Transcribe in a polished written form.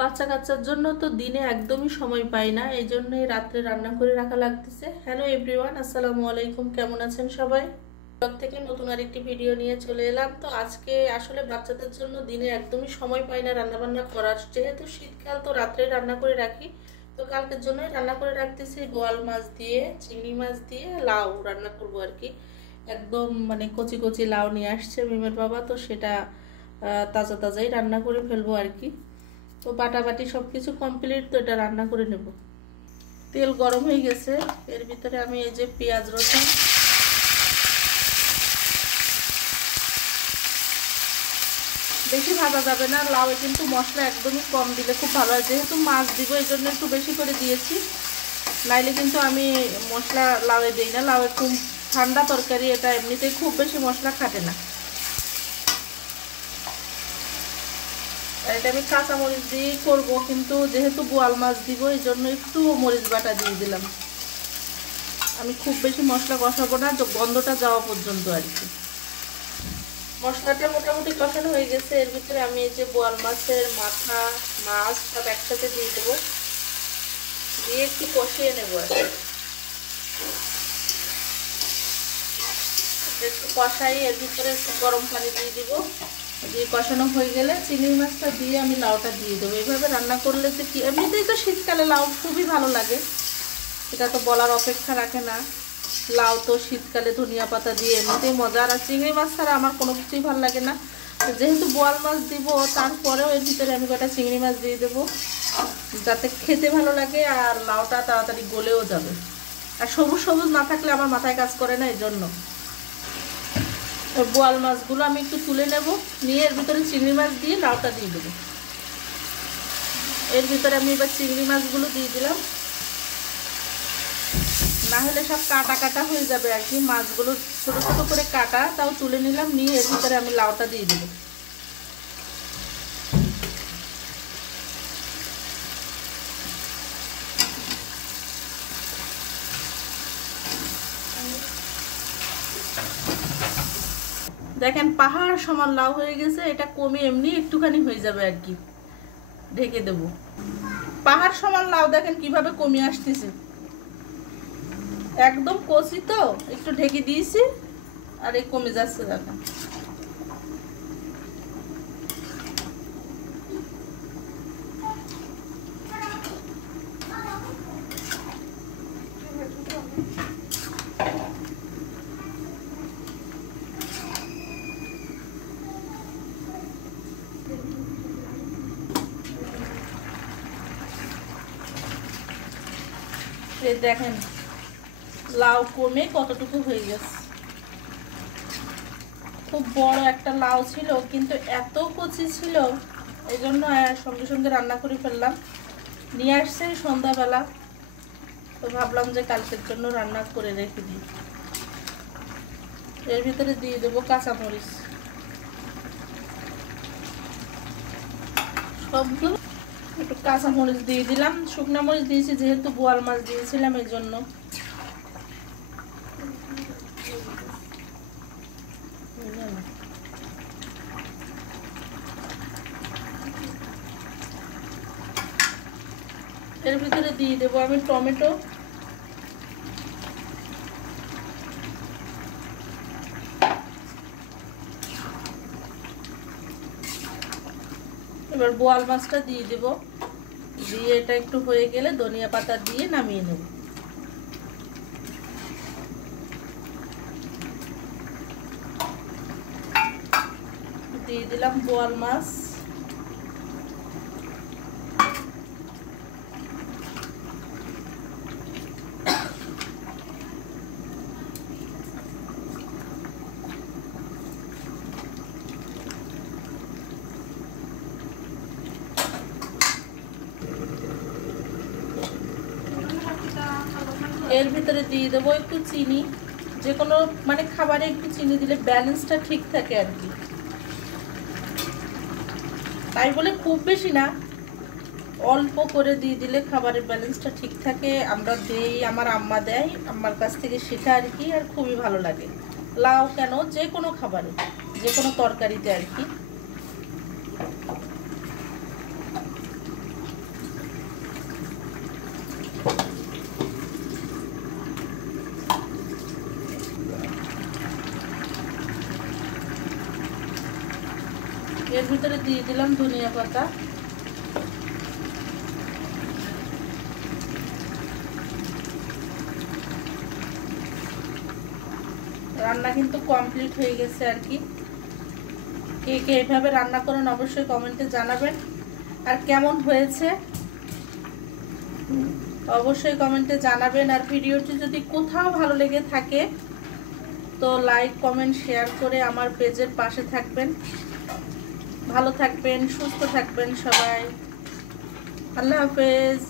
বাচ্চা কাচ্চার জন্য তো দিনে একদমই সময় পাই না, এই জন্যই রাত্রে রান্না করে রাখা লাগতেছে। হ্যালো এভরিওয়ান, আসসালামু আলাইকুম, কেমন আছেন সবাই? ব্লগ থেকে নতুন আরেকটি ভিডিও নিয়ে চলে এলাম। তো আজকে আসলে বাচ্চাদের জন্য দিনে একদমই সময় পাই না রান্না বান্না করার, যেহেতু শীতকাল তো রাত্রে রান্না করে রাখি। তো কালকের জন্যই রান্না করে রাখতেছি, বোয়াল মাছ দিয়ে চিংড়ি মাছ দিয়ে লাউ রান্না করবো আর কি। একদম মানে কচি কচি লাউ নিয়ে আসছে মিমের বাবা, তো সেটা তাজা তাজাই রান্না করে ফেলবো আর কি। তো বাটাবাটি সব কিছু কমপ্লিট, তো এটা রান্না করে নেব। তেল গরম হয়ে গেছে, এর ভিতরে আমি এই যে পেঁয়াজ রসুন বেশি ভাজা যাবে না, লাউ কিন্তু মশলা একদমই কম দিলে খুব ভালো হয়, যেহেতু মাছ দিব এই জন্য একটু বেশি করে দিয়েছি। নাইলে কিন্তু আমি মশলা লাউয়ে দিই না, লাউ একটু ঠান্ডা তরকারি, এটা এমনিতেই খুব বেশি মশলা খাটে না। এটা আমি কাঁচা মরিচ দিয়ে করবো, কিন্তু যেহেতু বোয়াল মাছ দিব এই জন্য একটু মরিচ বাটা দিয়ে দিলাম। আমি খুব বেশি মশলা কষাবো না, গন্ধটা যাওয়া পর্যন্ত আর কি। মশলাটা মোটামুটি কষানো হয়ে গেছে, এর ভিতরে আমি এই যে বোয়াল মাছের মাথা মাছ সব একসাথে দিয়ে দেবো, দিয়ে একটু কষিয়ে নেব আর কি। একটু কষাই, এর ভিতরে একটু গরম পানি দিয়ে দিব, দিয়ে কষানো হয়ে গেলে চিংড়ি মাছটা দিয়ে আমি লাউটা দিয়ে দেবো। এইভাবে রান্না করলে যে কি, এমনিতেই তো শীতকালে লাউ খুবই ভালো লাগে, এটা তো বলার অপেক্ষা রাখে না। লাউ তো শীতকালে ধনিয়া পাতা দিয়ে এমনিতেই মজার, আর চিংড়ি মাছ ছাড়া আমার কোনো কিছুই ভালো লাগে না। যেহেতু বোয়াল মাছ দিব, তারপরেও এর ভিতরে আমি কটা চিংড়ি মাছ দিয়ে দেবো, যাতে খেতে ভালো লাগে আর লাউটা তাড়াতাড়ি গলেও যাবে। আর সবুজ সবুজ না থাকলে আমার মাথায় কাজ করে না, এই জন্য বোয়াল মাছগুলো আমি একটু তুলে নেব, নিয়ে এর ভিতরে চিংড়ি মাছ দিয়ে লাউটা দিয়ে দেবো। এর ভিতরে আমি এবার চিংড়ি মাছগুলো দিয়ে দিলাম, না হলে সব কাটা কাটা হয়ে যাবে আর কি। মাছগুলো ছোটো ছোটো করে কাটা, তাও তুলে নিলাম, নিয়ে এর ভিতরে আমি লাউটা দিয়ে দেবো। দেখেন পাহাড় সমান লাউ হয়ে গেছে, এটা কমে এমনি একটুখানি হয়ে যাবে আর কি, ঢেকে দেব। পাহাড় সমান লাউ দেখেন কিভাবে কমে আসতেছে, একদম কচি তো একটু ঢেকে দিয়েছি আর এই কমে যাচ্ছে দেখেন। দেখেন লাউ কমে কতটুকু হয়ে গেছে। খুব বড় একটা লাউ ছিল, কিন্তু এত কচি ছিল, এই জন্য সঙ্গে সঙ্গে রান্না করে ফেললাম। নিয়ে আসছে সন্ধ্যাবেলা, তো ভাবলাম যে কালকের জন্য রান্না করে রেখে দিই। এর ভিতরে দিয়ে দেবো কাঁচামরিচ, সবগুলো একটু কাঁচামরিচ দিয়ে দিলাম, শুকনো মরিচ দিয়েছি যেহেতু বোয়াল মাছ দিয়েছিলাম এই জন্য। এর ভিতরে দিয়ে দেবো আমি টমেটো, এবার বোয়াল মাছটা দিয়ে দেব, দিয়ে এটা একটু হয়ে গেলে ধনিয়া পাতা দিয়ে নামিয়ে নেব। দিয়ে দিলাম বোয়াল মাছ, এর ভিতরে দিয়ে দেবো একটু চিনি, যে কোনো মানে খাবারে একটু চিনি দিলে ব্যালেন্সটা ঠিক থাকে আর কি, তাই বলে খুব বেশি না, অল্প করে দিয়ে দিলে খাবারের ব্যালেন্সটা ঠিক থাকে। আমরা দেই, আমার আম্মা দেয়, আম্মার কাছ থেকে শেখা আর কি, আর খুবই ভালো লাগে। লাউ কেন, যে কোনো খাবারে, যে কোনো তরকারিতে আর কি। এর ভিতরে দিয়ে দিলাম ধনিয়া পাতা। রান্না কিন্তু কমপ্লিট হয়ে গেছে আর কি। কে কে এভাবে রান্না করেন অবশ্যই কমেন্টে জানাবেন, আর কেমন হয়েছে অবশ্যই কমেন্টে জানাবেন। আর ভিডিওটি যদি কোথাও ভালো লেগে থাকে তো লাইক কমেন্ট শেয়ার করে আমার পেজের পাশে থাকবেন। ভালো থাকবেন, সুস্থ থাকবেন সবাই। আল্লাহ হাফেজ।